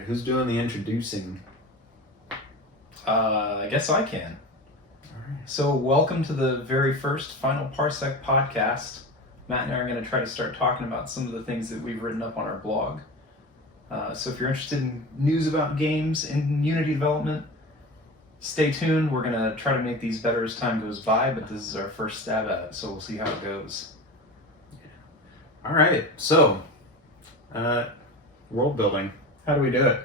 right, who's doing the introducing? I guess I can. All right. So welcome to the very first Final Parsec podcast. Matt and I are going to try to start talking about some of the things that we've written up on our blog. So if you're interested in news about games and Unity development, stay tuned. We're going to try to make these better as time goes by, but this is our first stab at it, so we'll see how it goes. All right, so world building. How do we do it?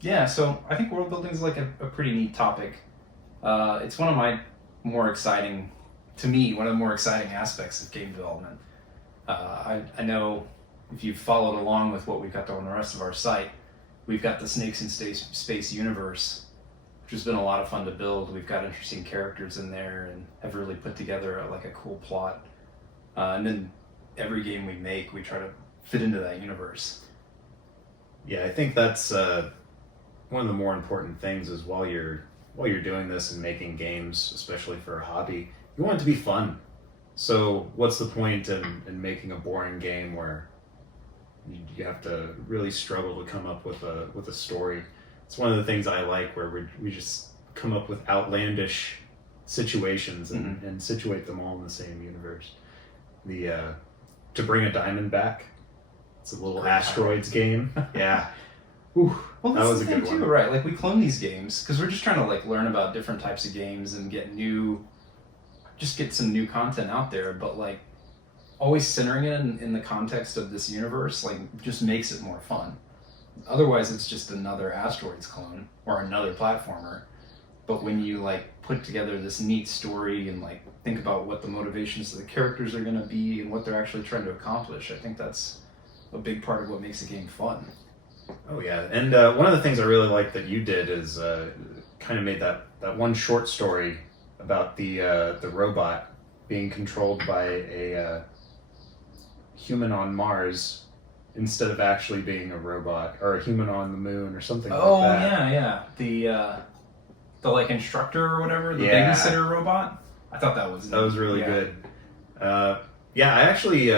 Yeah, so I think world building is like a pretty neat topic. It's one of my more exciting, to me, one of the more exciting aspects of game development. I know if you've followed along with what we've got on the rest of our site, we've got the Snakes in Space universe, which has been a lot of fun to build. We've got interesting characters in there and have really put together a cool plot. And then every game we make, we try to fit into that universe. Yeah, I think that's one of the more important things is while you're doing this and making games, especially for a hobby, you want it to be fun. So what's the point in making a boring game where you have to really struggle to come up with a story? It's one of the things I like where we just come up with outlandish situations and situate them all in the same universe. To bring a diamond back, it's a little asteroids game. Yeah. Ooh, well, that was the a thing good too, one. right? Like we clone these games because we're just trying to learn about different types of games and get some new content out there. But always centering it in the context of this universe, just makes it more fun. Otherwise, it's just another asteroids clone or another platformer. But when you put together this neat story and think about what the motivations of the characters are going to be and what they're actually trying to accomplish, I think that's a big part of what makes a game fun. Oh yeah, and one of the things I really like that you did is kind of made that one short story about the robot being controlled by a human on Mars instead of actually being a robot or a human on the moon or something like that. Oh yeah. The instructor or whatever, the babysitter robot. I thought that was really good. I actually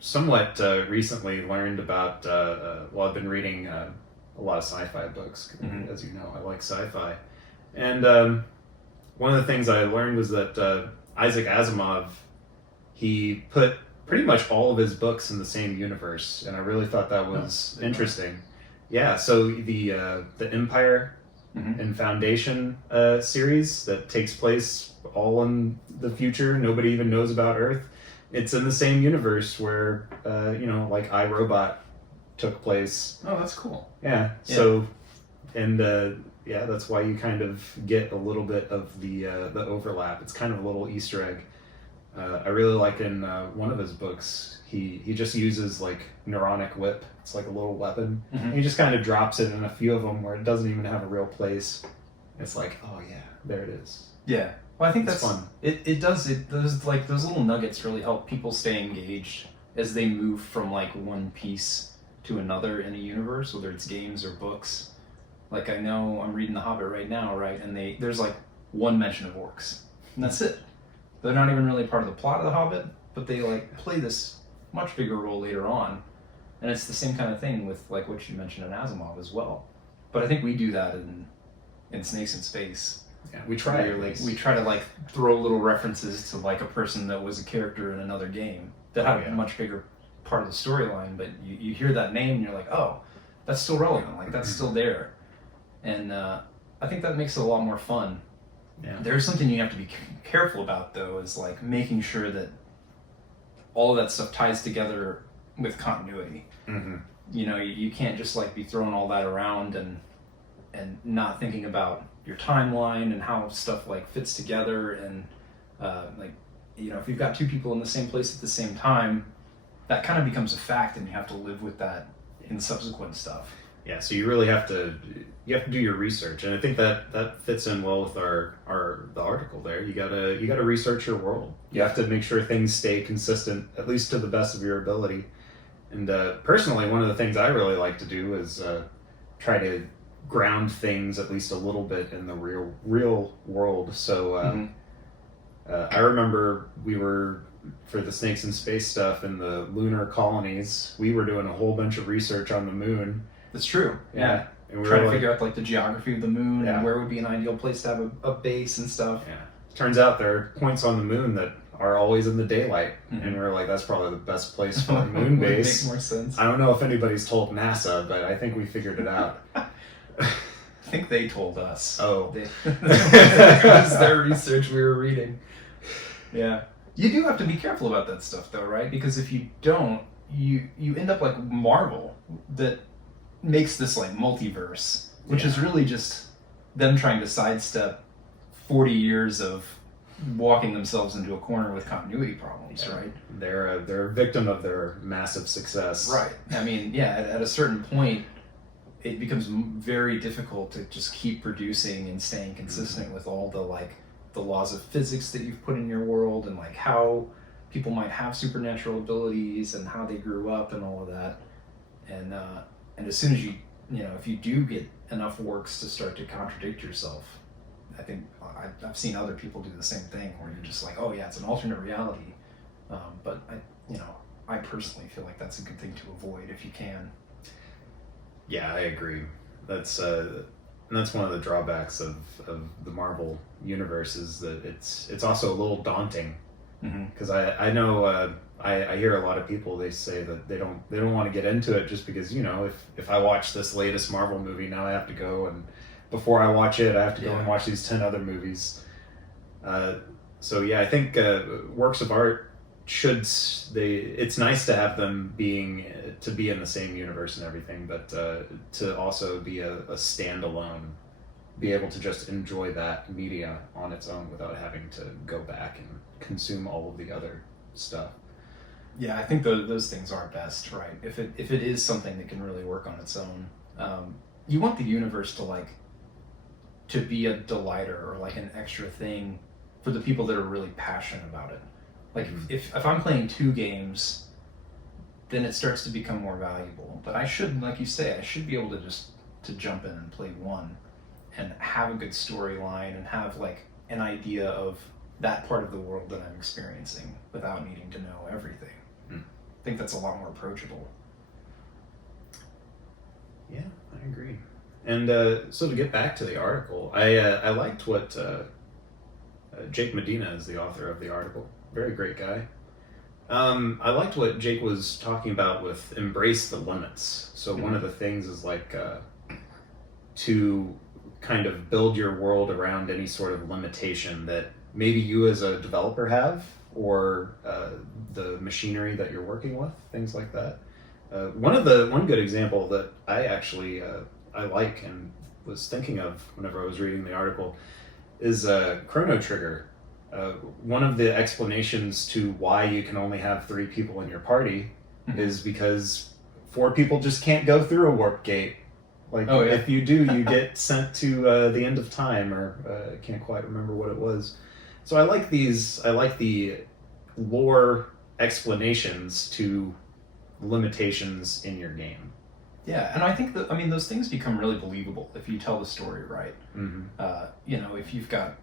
somewhat recently learned about. I've been reading a lot of sci-fi books. As you know, I like sci-fi, and one of the things I learned was that Isaac Asimov, he put pretty much all of his books in the same universe, and I really thought that was interesting. Yeah, so the Empire and Foundation series that takes place all in the future, nobody even knows about Earth. It's in the same universe where iRobot took place. Oh, that's cool. Yeah. So, and that's why you kind of get a little bit of the overlap. It's kind of a little Easter egg. I really like in one of his books, he just uses neuronic whip. It's like a little weapon. And he just kind of drops it in a few of them where it doesn't even have a real place. It's like, oh yeah, there it is. Yeah. Well, I think it's that's fun. Those little nuggets really help people stay engaged as they move from one piece to another in a universe, whether it's games or books. I know I'm reading The Hobbit right now, right? And there's one mention of orcs, and that's it. They're not even really part of the plot of The Hobbit, but they play this much bigger role later on. And it's the same kind of thing with what you mentioned in Asimov as well. But I think we do that in Snakes in Space. Yeah, we try. We try to throw little references to a person that was a character in another game that had a much bigger part of the storyline. But you hear that name and you're like, oh, that's still relevant. That's still there. And I think that makes it a lot more fun. Yeah. There's something you have to be careful about though, is making sure that all of that stuff ties together with continuity. You can't just be throwing all that around and not thinking about your timeline and how stuff fits together. And if you've got two people in the same place at the same time, that kind of becomes a fact, and you have to live with that in subsequent stuff. Yeah, so you really have to do your research, and I think that fits in well with the article there. You gotta research your world. You have to make sure things stay consistent, at least to the best of your ability. And personally, one of the things I really like to do is try to ground things at least a little bit in the real world. So I remember we were, for the Snakes in Space stuff in the lunar colonies, we were doing a whole bunch of research on the moon. That's true. Yeah. And we Trying were to figure out like the geography of the moon Yeah. and where would be an ideal place to have a base and stuff. Yeah. Turns out there are points on the moon that are always in the daylight, Mhm. and we were like, that's probably the best place for a moon Would base. make more sense. I don't know if anybody's told NASA, but I think we figured it out. I think they told us. Oh. That was their research we were reading. Yeah. You do have to be careful about that stuff though, right? Because if you don't, you end up like Marvel that makes this like multiverse, which is really just them trying to sidestep 40 years of walking themselves into a corner with continuity problems, right? They're a victim of their massive success. Right. I mean, yeah, at a certain point, it becomes very difficult to just keep producing and staying consistent with all the like the laws of physics that you've put in your world and like how people might have supernatural abilities and how they grew up and all of that. And as soon as if you do get enough works to start to contradict yourself, I think I've seen other people do the same thing where you're just like, oh yeah, it's an alternate reality. But I personally feel like that's a good thing to avoid if you can. Yeah, I agree. That's one of the drawbacks of the Marvel universe is that it's also a little daunting because I know I hear a lot of people, they say that they don't want to get into it just because if I watch this latest Marvel movie, now I have to go, and before I watch it I have to go and watch these 10 other movies. So yeah, I think works of art it's nice to have them be in the same universe and everything, but to also be a standalone, be able to just enjoy that media on its own without having to go back and consume all of the other stuff. Yeah, I think those things are best, right? If it is something that can really work on its own, you want the universe to be a delighter or like an extra thing for the people that are really passionate about it. Like if I'm playing 2 games, then it starts to become more valuable. But I should, like you say, I should be able to jump in and play 1 and have a good storyline and have like an idea of that part of the world that I'm experiencing without needing to know everything. I think that's a lot more approachable. Yeah, I agree. And so to get back to the article, I liked what Jake Medina is the author of the article. Very great guy. I liked what Jake was talking about with embrace the limits. So one of the things is like to kind of build your world around any sort of limitation that maybe you as a developer have, or the machinery that you're working with, things like that. One good example that I actually I like and was thinking of whenever I was reading the article is Chrono Trigger. One of the explanations to why you can only have 3 people in your party is because 4 people just can't go through a warp gate. Like, if you do, you get sent to the end of time, or I can't quite remember what it was. So I like the lore explanations to limitations in your game. Yeah, and I think those things become really believable if you tell the story right. If you've got,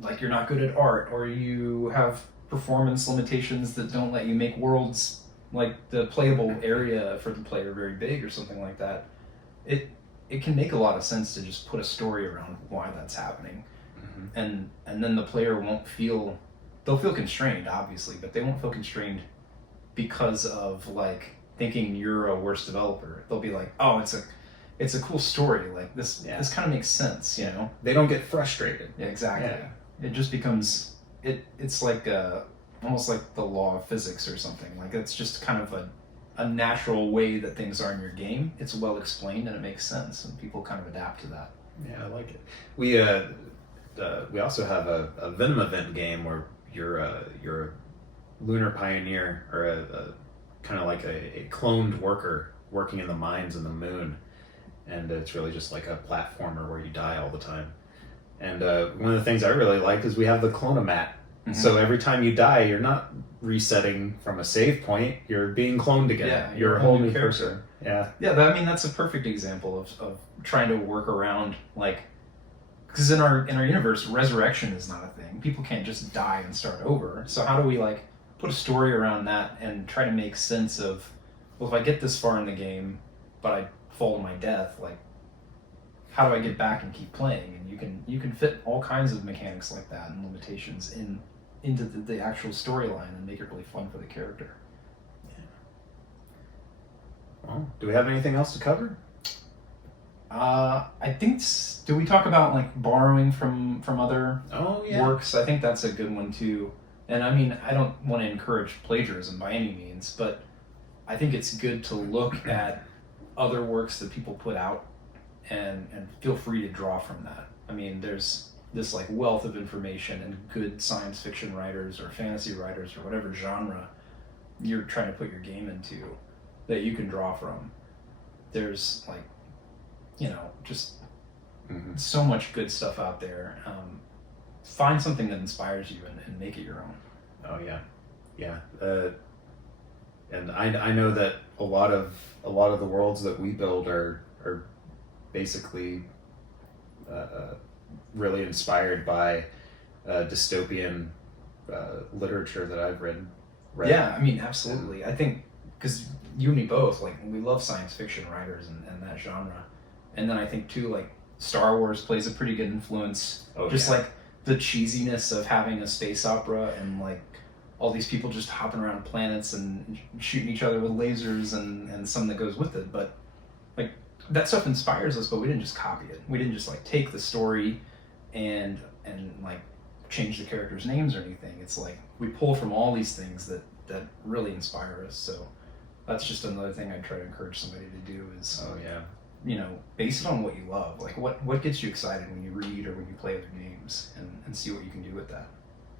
like, you're not good at art, or you have performance limitations that don't let you make worlds, like the playable area for the player, very big or something like that, it can make a lot of sense to just put a story around why that's happening. And then the player they'll feel constrained, obviously, but they won't feel constrained because of like thinking you're a worse developer. They'll be like, oh, it's a cool story, like this kind of makes sense, They don't get frustrated. Yeah, exactly. It just becomes it's like almost like the law of physics or something. Like it's just kind of a natural way that things are in your game. It's well explained and it makes sense, and people kind of adapt to that. Yeah, I like it. We also have a Venom event game where you're a lunar pioneer, or a kind of like a cloned worker working in the mines in the moon, and it's really just like a platformer where you die all the time. And one of the things I really like is we have the clonomat. So every time you die, you're not resetting from a save point, you're being cloned again. Yeah, you're a whole new person. Yeah. Yeah, that's a perfect example of trying to work around, like, because in our universe, resurrection is not a thing. People can't just die and start over. So how do we like put a story around that and try to make sense of, well, if I get this far in the game, but I fall to my death, like how do I get back and keep playing? And you can fit all kinds of mechanics like that and limitations into the actual storyline and make it really fun for the character. Well, do we have anything else to cover? I think. Do we talk about like borrowing from other works? I think that's a good one too. And I mean, I don't want to encourage plagiarism by any means, but I think it's good to look at other works that people put out and feel free to draw from that. I mean, there's this like wealth of information and good science fiction writers or fantasy writers or whatever genre you're trying to put your game into that you can draw from. There's like, just so much good stuff out there. Find something that inspires you and make it your own. Oh yeah. And I know that a lot of the worlds that we build are basically really inspired by dystopian literature that I've read. Yeah, I mean, absolutely. I think because you and me both, like, we love science fiction writers and that genre. And then I think too, like, Star Wars plays a pretty good influence. Like the cheesiness of having a space opera and like all these people just hopping around planets and shooting each other with lasers and some that goes with it. But like that stuff inspires us, but we didn't just copy it. We didn't just like take the story and like change the characters' names or anything. It's like we pull from all these things that really inspire us. So that's just another thing I'd try to encourage somebody to do is base it on what you love. Like what gets you excited when you read or when you play other games and see what you can do with that.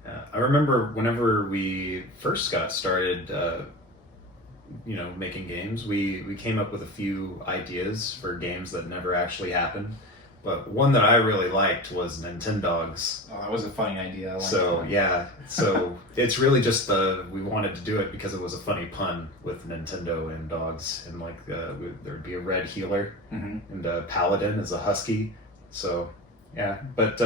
Yeah, I remember whenever we first got started, making games, we came up with a few ideas for games that never actually happened. But one that I really liked was Nintendogs. Oh, that was a funny idea. I liked that. Yeah, so it's really just we wanted to do it because it was a funny pun with Nintendo and dogs, and like there'd be a red healer and a paladin is a husky. So yeah, but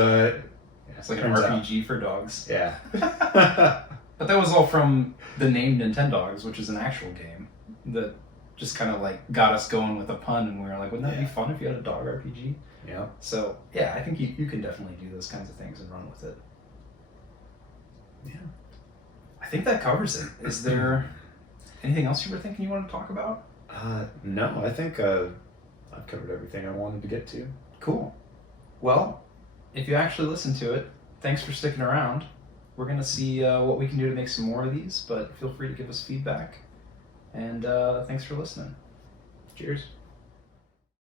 it's like an RPG for dogs. Yeah. But that was all from the name Nintendogs, which is an actual game that just kind of like got us going with a pun, and we were like, wouldn't that be fun if you had a dog RPG? Yeah. So yeah, I think you can definitely do those kinds of things and run with it. Yeah. I think that covers it. Is there anything else you were thinking you want to talk about? No, I think I've covered everything I wanted to get to. Cool. Well, if you actually listen to it, thanks for sticking around. We're going to see what we can do to make some more of these, but feel free to give us feedback. And thanks for listening. Cheers.